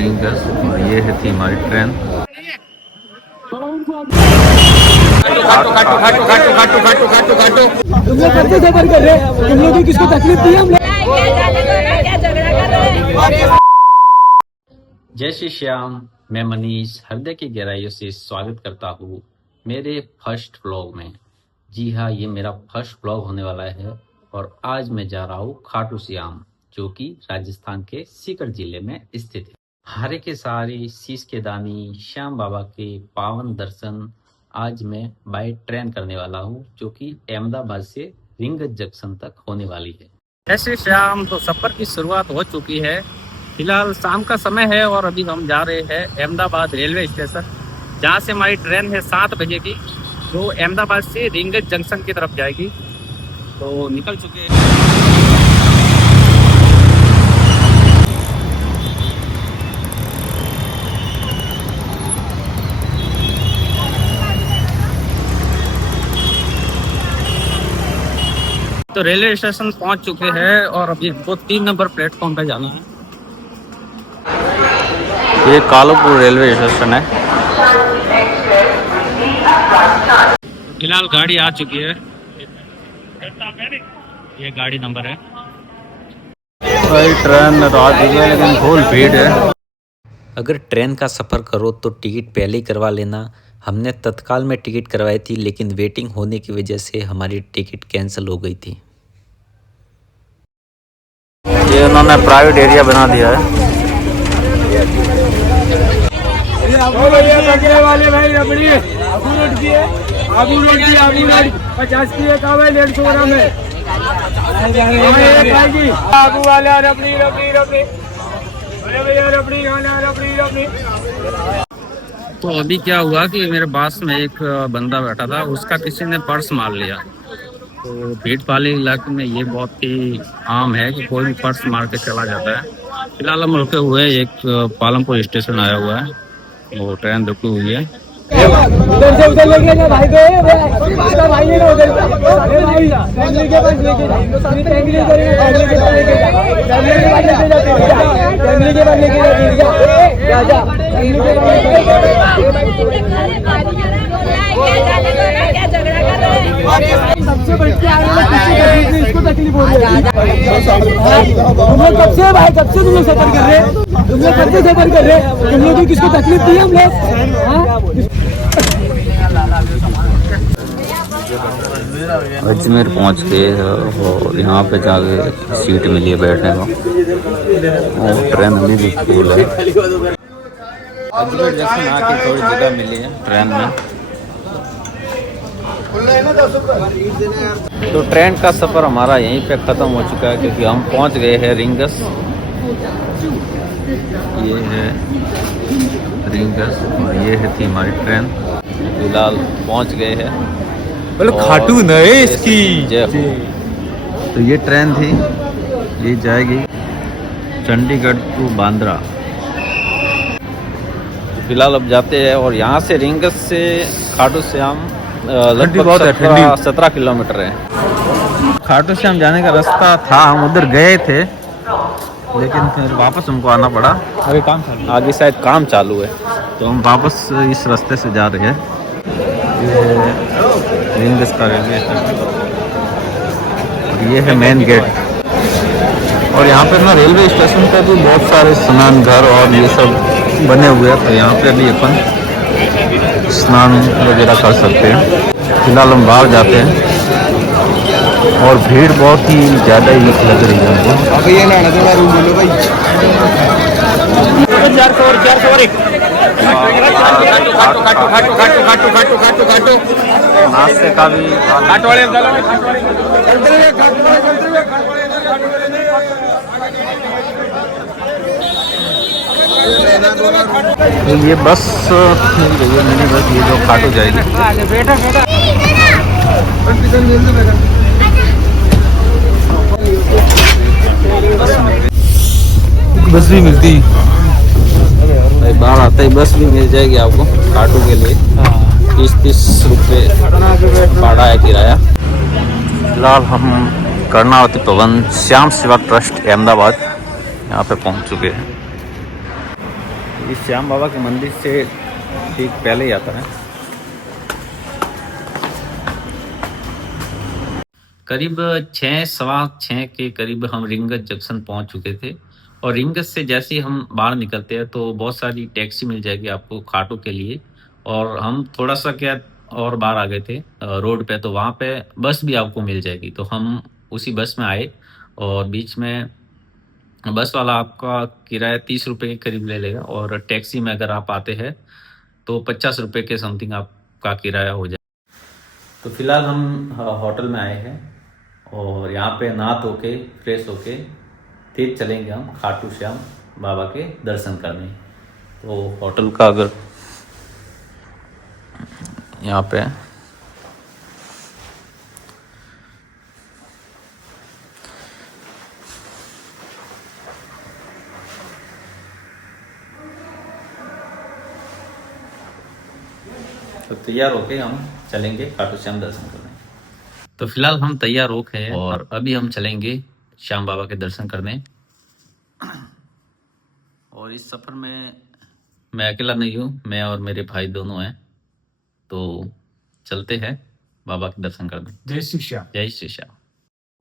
Rings और ये है थी हमारी ट्रेन। तुम लोग करते सफर कर रहे, तुम लोग को किसको तकलीफ दी हम लोग? जय श्री श्याम, मैं मनीष हृदय की गहराइयों से स्वागत करता हूँ मेरे फर्स्ट व्लॉग में। जी हाँ, ये मेरा फर्स्ट व्लॉग होने वाला है और आज मैं जा रहा हूँ खाटू श्याम, जो कि राजस्थान के सीकर जिले में स्थित है। हारे के सहारे शीश के दानी श्याम बाबा के पावन दर्शन आज मैं बाय ट्रेन करने वाला हूँ, जो कि अहमदाबाद से रिंगस जंक्शन तक होने वाली है। जय श्री श्याम। तो सफर की शुरुआत हो चुकी है। फिलहाल शाम का समय है और अभी हम जा रहे हैं अहमदाबाद रेलवे स्टेशन, जहाँ से हमारी ट्रेन है 7 बजे की, जो अहमदाबाद से रिंगस जंक्शन की तरफ जाएगी। तो निकल चुके हैं। तो रेलवे स्टेशन पहुंच चुके हैं और अभी हमको 3 नंबर प्लेटफॉर्म पे जाना है। ये कालूपुर रेलवे स्टेशन है। फिलहाल गाड़ी आ चुकी है, ये गाड़ी नंबर है। भाई ट्रेन रात है लेकिन फुल भीड़ है। अगर ट्रेन का सफ़र करो तो टिकट पहले ही करवा लेना। हमने तत्काल में टिकट करवाई थी, लेकिन वेटिंग होने की वजह से हमारी टिकट कैंसिल हो गई थी। ये उन्होंने प्राइवेट एरिया बना दिया है। वाले भाई रबड़ी आबू रोड की है, आबू रोड की, आबू रोड 50 की है, कहाँ है 150 ग्राम है। आबू वाला रबड़ी रबड़ी रबड़ी, अरे भैया रबड़ी खाना, रबड़ी रबड़ी। तो अभी क्या हुआ कि मेरे पास में एक बंदा बैठा था, उसका किसी ने पर्स मार लिया। तो भीड़ वाले इलाके में ये बहुत ही आम है कि कोई भी पर्स मार के चला जाता है। फिलहाल हम रुके हुए, एक पालमपुर स्टेशन आया हुआ है, वो ट्रेन रुकी हुई है। उधर से उधर लेके जा भाई, भाई ने उधर अरे भाई फैमिली के पास लेके जा, फैमिली के पास लेके जा, फैमिली के पास लेके जा, जा फैमिली के पास। सबसे बढ़ के आ रहे हैं, इसको तकलीफ हो रही है। तुम लोग कब से भाई, कब से तुम लोग सफर कर रहे, तुम लोग कब से सफर कर रहे, तुम लोग को किसको तकलीफ दी हम लोग? अजमेर पहुंच गए और यहाँ पे जाके सीट मिली है बैठने को, और ट्रेन अभी भी फुल है। अजमेर जंक्शन आके थोड़ी जगह मिली है ट्रेन में। तो ट्रेन का सफ़र हमारा यहीं पे ख़त्म हो चुका है, क्योंकि हम पहुंच गए हैं रिंगस। ये है रिंगस और ये है थी हमारी ट्रेन। फिलहाल पहुंच गए हैं। बोलो खाटू न है इसकी जय हो। तो ये ट्रेन थी, ये जाएगी चंडीगढ़ टू बांद्रा। तो फिलहाल अब जाते हैं और यहाँ से रिंगस से खाटू श्याम लगभग 17 किलोमीटर है। खाटू श्याम जाने का रास्ता था, हम उधर गए थे, लेकिन फिर वापस हमको आना पड़ा। अरे काम आगे शायद काम चालू है, तो हम वापस इस रास्ते से जा रहे हैं। ये रिंगस का रेलवे स्टेशन, ये है मेन गेट। और यहाँ पे ना रेलवे स्टेशन पे भी बहुत सारे स्नान घर और ये सब बने हुए हैं, तो यहाँ पे भी अपन स्नान वगैरह कर सकते हैं। फिलहाल हम बाहर जाते हैं और भीड़ बहुत ही ज़्यादा ही लग रही है हमको। ये ना थोड़ा रूम बोलो भाई। 401 नाश्ते का भी तो ये बस मिल गई है, मिनी बस, ये जो खाटू जाएगी। बस भी मिलती भाई, बाहर आते ही बस भी मिल जाएगी आपको खाटू के लिए। 30 रुपये भाड़ा है किराया। फिलहाल हम कर्णावती भवन श्याम सेवा ट्रस्ट अहमदाबाद यहाँ पे पहुँच चुके हैं। इस श्याम बाबा के मंदिर से ठीक पहले ही आता है। करीब 6:15 के करीब हम रिंगत जंक्शन पहुंच चुके थे और रिंगत से जैसे ही हम बाहर निकलते हैं तो बहुत सारी टैक्सी मिल जाएगी आपको खाटू के लिए। और हम थोड़ा सा क्या और बाहर आ गए थे रोड पे, तो वहाँ पे बस भी आपको मिल जाएगी। तो हम उसी बस में आए और बीच में बस वाला आपका किराया 30 रुपये के करीब ले लेगा और टैक्सी में अगर आप आते हैं तो 50 रुपये के समथिंग आपका किराया हो जाए। तो फिलहाल हम होटल में आए हैं और यहाँ पे नहा धो के फ्रेश होके फिर चलेंगे हम खाटू श्याम बाबा के दर्शन करने। तो होटल का अगर यहाँ पे तो तैयार होके हम चलेंगे खाटू श्याम दर्शन करने। तो फिलहाल हम तैयार होके हैं और अभी हम चलेंगे श्याम बाबा के दर्शन करने। और इस सफ़र में मैं अकेला नहीं हूँ, मैं और मेरे भाई दोनों हैं। तो चलते हैं बाबा के दर्शन करने। जय श्री श्याम। जय श्री श्याम।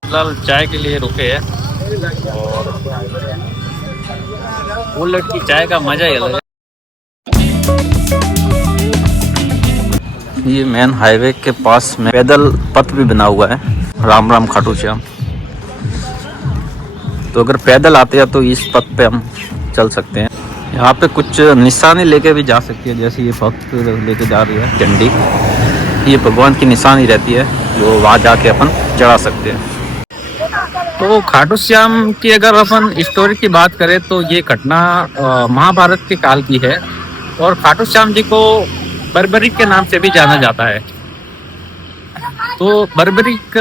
फिलहाल चाय के लिए रुके हैं और बुलेट की चाय का मजा ही अलग है। ये मेन हाईवे के पास में पैदल पथ भी बना हुआ है, राम राम खाटू श्याम। तो अगर पैदल आते हैं तो इस पथ पे हम चल सकते हैं। यहाँ पे कुछ निशानी लेके भी जा सकती है, जैसे ये भक्त लेके जा रही है झंडी, ये भगवान की निशानी रहती है जो वहाँ जाके अपन चढ़ा सकते हैं। तो खाटू श्याम की अगर अपन स्टोरी की बात करें तो ये घटना महाभारत के काल की है और खाटू श्याम जी को बर्बरीक के नाम से भी जाना जाता है। तो बर्बरीक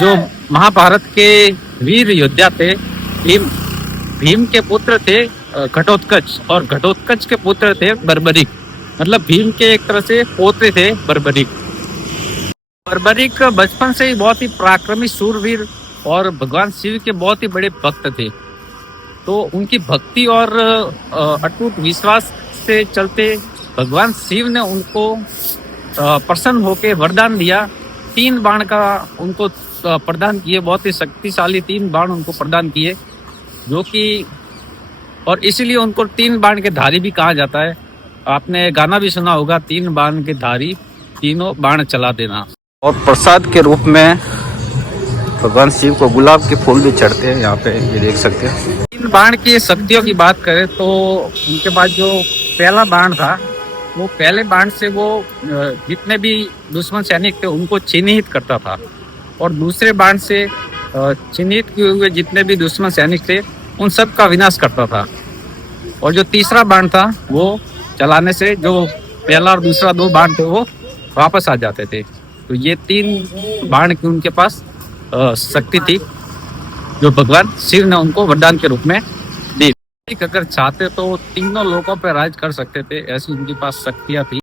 जो महाभारत के वीर योद्धा थे, भीम के पुत्र थे घटोत्कच और घटोत्कच के पुत्र थे बर्बरीक, मतलब भीम के एक तरह से पोते थे बर्बरीक। बर्बरीक बचपन से ही बहुत ही पराक्रमी शूरवीर और भगवान शिव के बहुत ही बड़े भक्त थे। तो उनकी भक्ति और अटूट विश्वास से चलते भगवान शिव ने उनको प्रसन्न होकर वरदान दिया। 3 बाण का उनको प्रदान किए, बहुत ही शक्तिशाली 3 बाण उनको प्रदान किए, जो कि और इसीलिए उनको 3 बाण के धारी भी कहा जाता है। आपने गाना भी सुना होगा, 3 बाण के धारी तीनों बाण चला देना। और प्रसाद के रूप में भगवान शिव को गुलाब के फूल भी चढ़ते हैं, यहाँ पे ये देख सकते हैं। 3 बाण की शक्तियों की बात करें तो उनके बाद जो पहला बाण था, वो पहले बाण से वो जितने भी दुश्मन सैनिक थे उनको चिन्हित करता था और दूसरे बाण से चिन्हित किए हुए जितने भी दुश्मन सैनिक थे उन सब का विनाश करता था। और जो तीसरा बाण था वो चलाने से जो पहला और दूसरा 2 बाण थे वो वापस आ जाते थे। तो ये 3 बाण की उनके पास शक्ति थी जो भगवान शिव ने उनको वरदान के रूप में दी। अगर चाहते तो तीनों लोगों पर राज कर सकते थे, ऐसी उनके पास शक्तियाँ थी।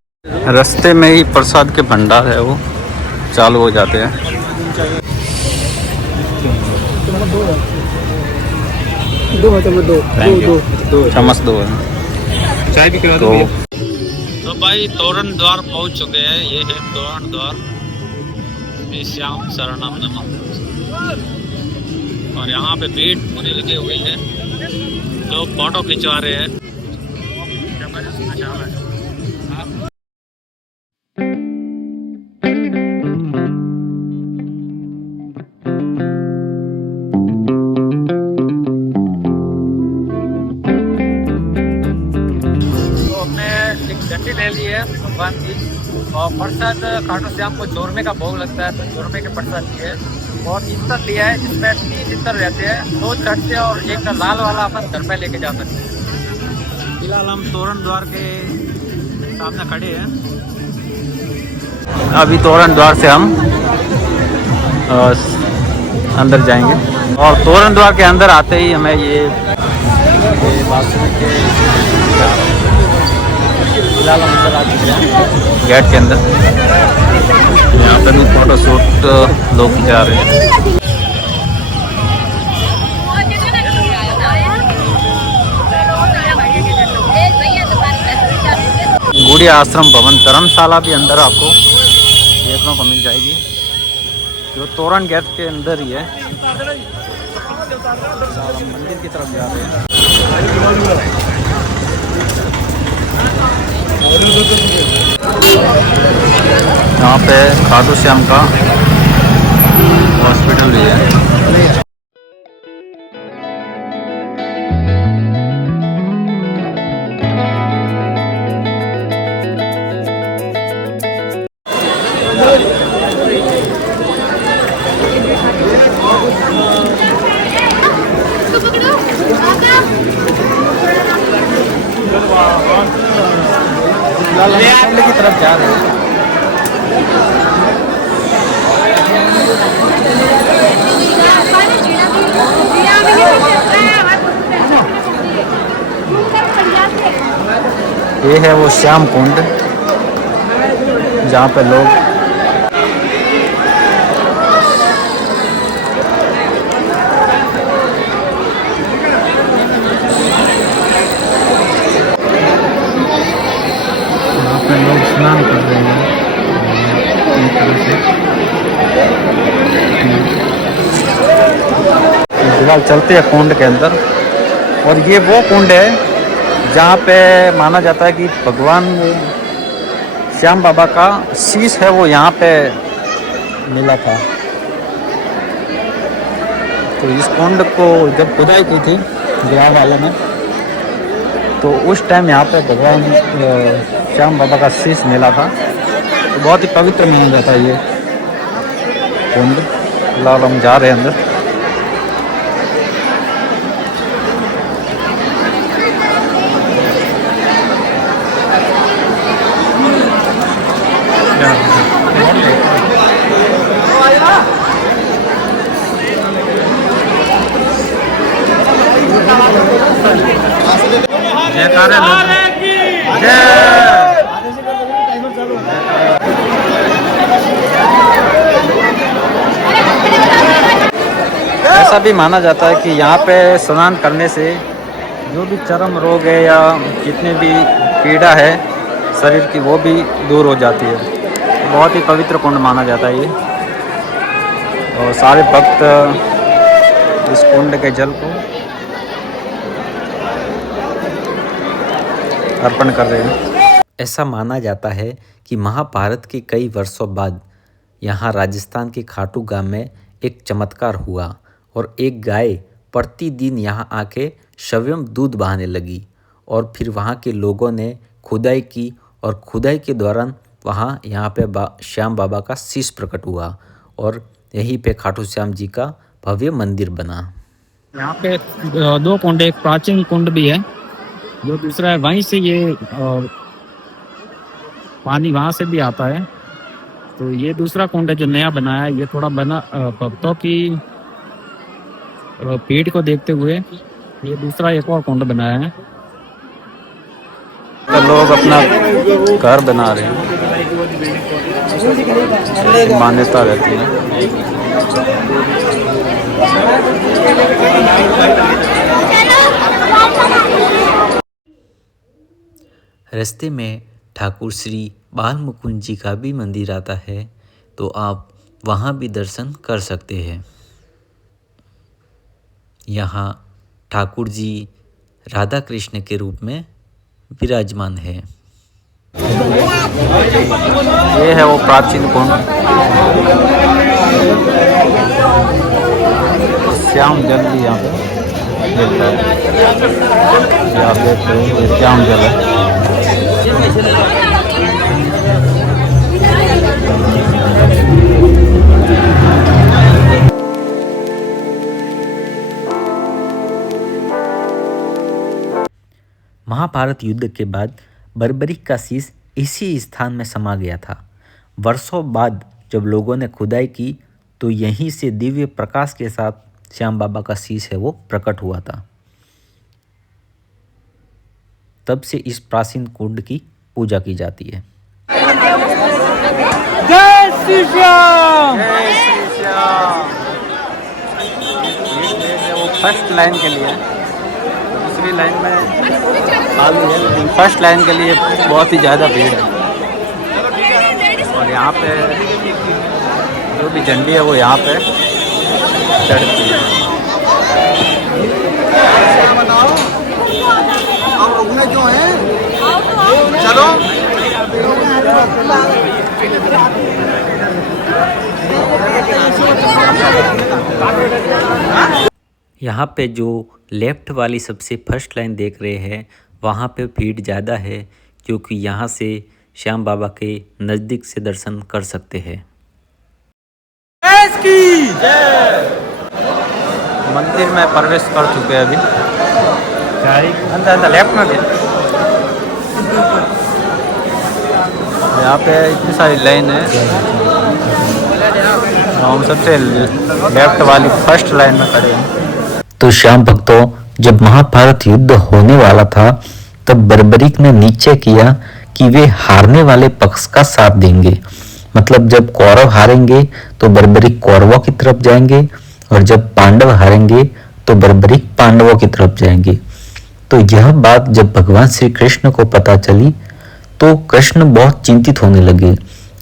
रास्ते में ही प्रसाद के भंडार है वो चालू हो जाते हैं। चम्मच 2 है। चाय भी करा दो। तो भाई तोरण द्वार पहुंच चुके हैं, ये है तोरण द्वार, श्याम शरणम नमः। और यहाँ पे भीड़ पूरी लगी हुई है, लोग फोटो खिंचवा रहे हैं। ले ली है भगवान की और प्रसाद खाटू श्याम को चोरमे का भोग लगता है, तो चोरमे के प्रसाद लिए और इतर लिया है जिसमें 3 इतर रहते हैं, 2 चढ़ते और एक लाल वाला अपन घर पे लेके जा सकते हैं। फिलहाल हम तोरण द्वार के सामने खड़े हैं। अभी तोरण द्वार से हम अंदर जाएंगे और तोरण द्वार के अंदर आते ही हमें ये फिलहाल हम अंदर आ चुके हैं गेट के अंदर। यहाँ पे भी फोटो शूट लोग जा रहे हैं। केंद्रीय आश्रम भवन धर्मशाला भी अंदर आपको देखने को मिल जाएगी, जो तोरण गेट के अंदर ही है। मंदिर की तरफ जा रहे हैं। यहाँ पे खाटू श्याम का हॉस्पिटल भी है। की तरफ जा रहे हैं। ये है वो श्याम कुंड जहाँ पे लोग स्नान कर रहे हैं एक तरह से। फिलहाल चलते हैं कुंड के अंदर, और ये वो कुंड है जहाँ पे माना जाता है कि भगवान श्याम बाबा का शीश है वो यहाँ पे मिला था। तो इस कुंड को जब खुदाई की थी बिहार वाले ने, तो उस टाइम यहाँ पे भगवान श्याम बाबा का शीश मिला था। तो बहुत ही पवित्र माना जाता है ये कुंड। फिलहाल हम जा रहे हैं अंदर। ऐसा भी माना जाता है कि यहाँ पे स्नान करने से जो भी चर्म रोग है या जितने भी पीड़ा है शरीर की वो भी दूर हो जाती है। बहुत ही पवित्र कुंड माना जाता है ये, और सारे भक्त इस कुंड के जल को अर्पण कर रहे हैं। ऐसा माना जाता है कि महाभारत के कई वर्षों बाद यहाँ राजस्थान के खाटू गांव में एक चमत्कार हुआ, और एक गाय प्रतिदिन यहाँ आके स्वयं दूध बहाने लगी, और फिर वहाँ के लोगों ने खुदाई की, और खुदाई के दौरान वहाँ यहाँ पे श्याम बाबा का शीश प्रकट हुआ, और यहीं पे खाटू श्याम जी का भव्य मंदिर बना। यहाँ पे दो कुंड, एक प्राचीन कुंड भी है जो दूसरा है, वहीं से ये पानी वहाँ से भी आता है। तो ये दूसरा कुंड है जो नया बनाया है। ये थोड़ा बना भक्तों की भीड़ को देखते हुए ये दूसरा एक और कुंड बनाया है। तो लोग अपना घर बना रहे हैं, मान्यता रहती है। रास्ते में ठाकुर श्री बाल मुकुंद जी का भी मंदिर आता है, तो आप वहाँ भी दर्शन कर सकते हैं। यहाँ ठाकुर जी राधा कृष्ण के रूप में विराजमान है। ये है वो प्राचीन कुंड, श्याम जल भी यहाँ पे देखता है। आप देख रहे हैं ये श्याम जल है। महाभारत युद्ध के बाद बर्बरीक का शीश इसी स्थान में समा गया था। वर्षों बाद जब लोगों ने खुदाई की तो यहीं से दिव्य प्रकाश के साथ श्याम बाबा का शीश है वो प्रकट हुआ था। तब से इस प्राचीन कुंड की पूजा की जाती है। जय श्री श्याम। वो फर्स्ट लाइन के लिए दूसरी लाइन में खाली है, लेकिन फर्स्ट लाइन के लिए बहुत ही ज़्यादा भीड़ है। और यहाँ पे जो भी झंडी है वो यहाँ पे चढ़ती है। हम रुकने क्यों हैं? चलो। यहाँ पे जो लेफ़्ट वाली सबसे फर्स्ट लाइन देख रहे हैं वहाँ पे भीड़ ज़्यादा है, क्योंकि यहाँ से श्याम बाबा के नज़दीक से दर्शन कर सकते हैं। मंदिर में प्रवेश कर चुके हैं अभी। अंदर अंदर लेफ्ट में भी यहाँ पे इतनी सारी लाइन है। हम सबसे लेफ्ट वाली फर्स्ट लाइन में खड़े हैं। तो श्याम भक्तों, जब महाभारत युद्ध होने वाला था तब बर्बरीक ने निश्चय किया कि वे हारने वाले पक्ष का साथ देंगे। मतलब जब कौरव हारेंगे तो बर्बरीक कौरवों की तरफ जाएंगे, और जब पांडव हारेंगे तो बर्बरीक पांडवों की तरफ जाएंगे। तो यह बात जब भगवान श्री कृष्ण को पता चली तो कृष्ण बहुत चिंतित होने लगे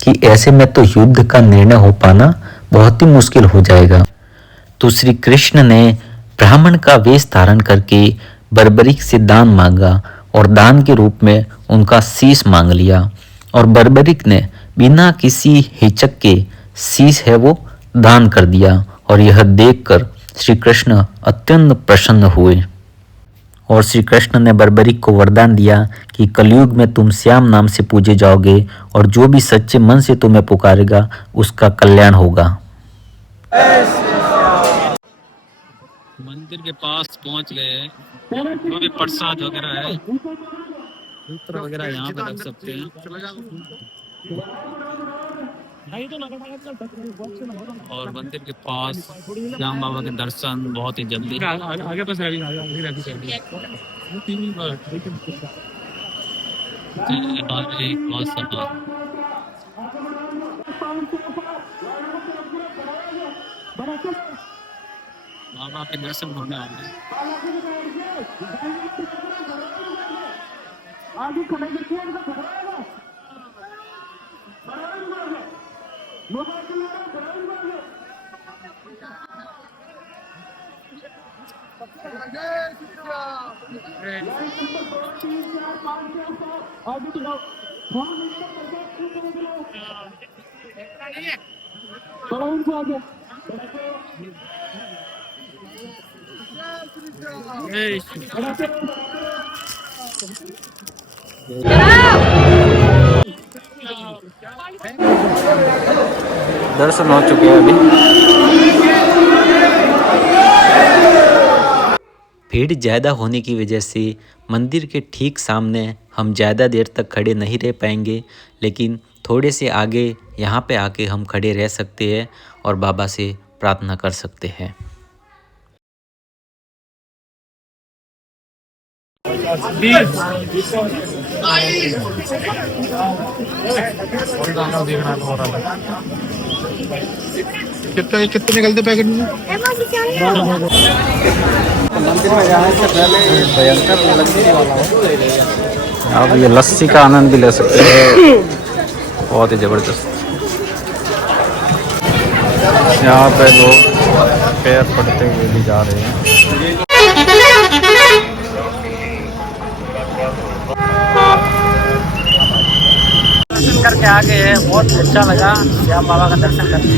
कि ऐसे में तो युद्ध का निर्णय हो पाना बहुत ही मुश्किल हो जाएगा। तो श्री कृष्ण ने ब्राह्मण का वेश धारण करके बर्बरीक से दान मांगा, और दान के रूप में उनका शीश मांग लिया। और बर्बरीक ने बिना किसी हिचक के शीश है वो दान कर दिया। और यह देखकर श्री कृष्ण अत्यंत प्रसन्न हुए। और श्री कृष्ण ने बर्बरीक को वरदान दिया कि कलयुग में तुम श्याम नाम से पूजे जाओगे, और जो भी सच्चे मन से तुम्हें पुकारेगा उसका कल्याण होगा। मंदिर के पास पहुंच गए हैं। वहाँ पे प्रसाद वगैरह है, सूत्र वगैरह यहाँ पे रख सकते हैं। और मंदिर के पास श्याम बाबा के दर्शन बहुत ही जल्दी। आगे पास बाबा के दर्शन होने वाले हैं। दर्शन हो चुके हैं अभी। भीड़ ज़्यादा होने की वजह से मंदिर के ठीक सामने हम ज़्यादा देर तक खड़े नहीं रह पाएंगे, लेकिन थोड़े से आगे यहाँ पे आके हम खड़े रह सकते हैं और बाबा से प्रार्थना कर सकते हैं। कितने निकलते पैकेट में? मंदिर में जाने से पहले भयंकर लस्सी वाला हो। आप ये लस्सी का आनंद भी ले सकते हैं, बहुत ही ज़बरदस्त। यहाँ पे लोग पैर पड़ते हुए भी जा रहे हैं। दर्शन करके आ गए हैं, बहुत अच्छा लगा श्याम बाबा का दर्शन करके।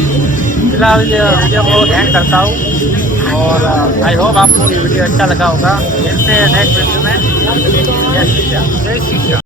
फिलहाल वीडियो को एंड करता हूँ, और आई होप आपको ये वीडियो अच्छा लगा होगा। मिलते हैं नेक्स्ट वीडियो में। जय श्री राम।